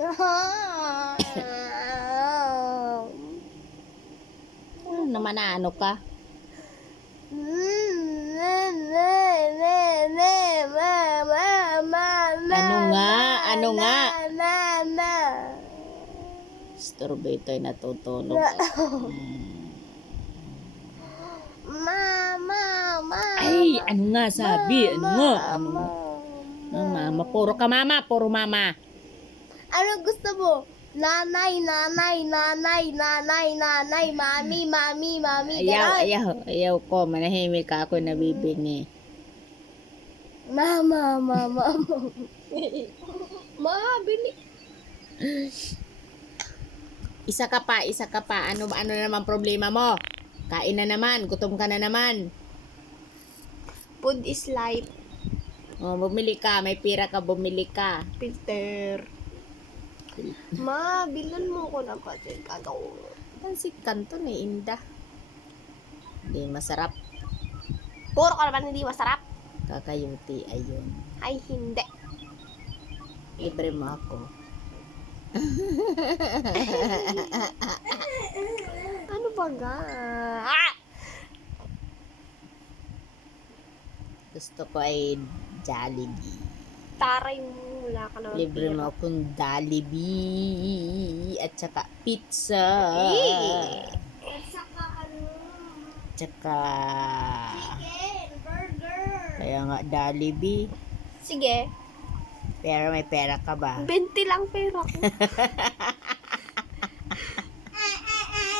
Ano naman ano ka? Ano nga? Ano nga? Storbo ito ay natutulog. Mama, mama. Ay, ano nga sabi? Ano nga? Ano nga? Mama, puro ka mama, puro mama. Ano gusto mo? Nanay, nanay, nanay, nanay, nanay, mami, mami, mami. Ayaw, ayaw, ayaw ko. Manahimik ka ako nabibingi. Mama, mama, mama. Ma, bili. Isa ka pa, isa ka pa. Ano ano naman problema mo? Kain na naman, gutom ka na naman. Food is life. Oh, bumili ka, may pira ka, bumili ka. Filter. Ma, bilan mo ko ng pancit canton. Pansik kanto na inda. Hindi masarap. Puro ka naman hindi masarap. Kakayuti, ayun. Ay, hindi. Libre mo ako. Ano ba ga? Ah! Gusto ko ay Jollibee. Taray mo, wala ka naman Libre pera. mo akong Jollibee at saka pizza. Eh. Tsaka Chicken, burger. kaya nga Jollibee. Sige, Pero may pera ka ba? 20 lang pera ko.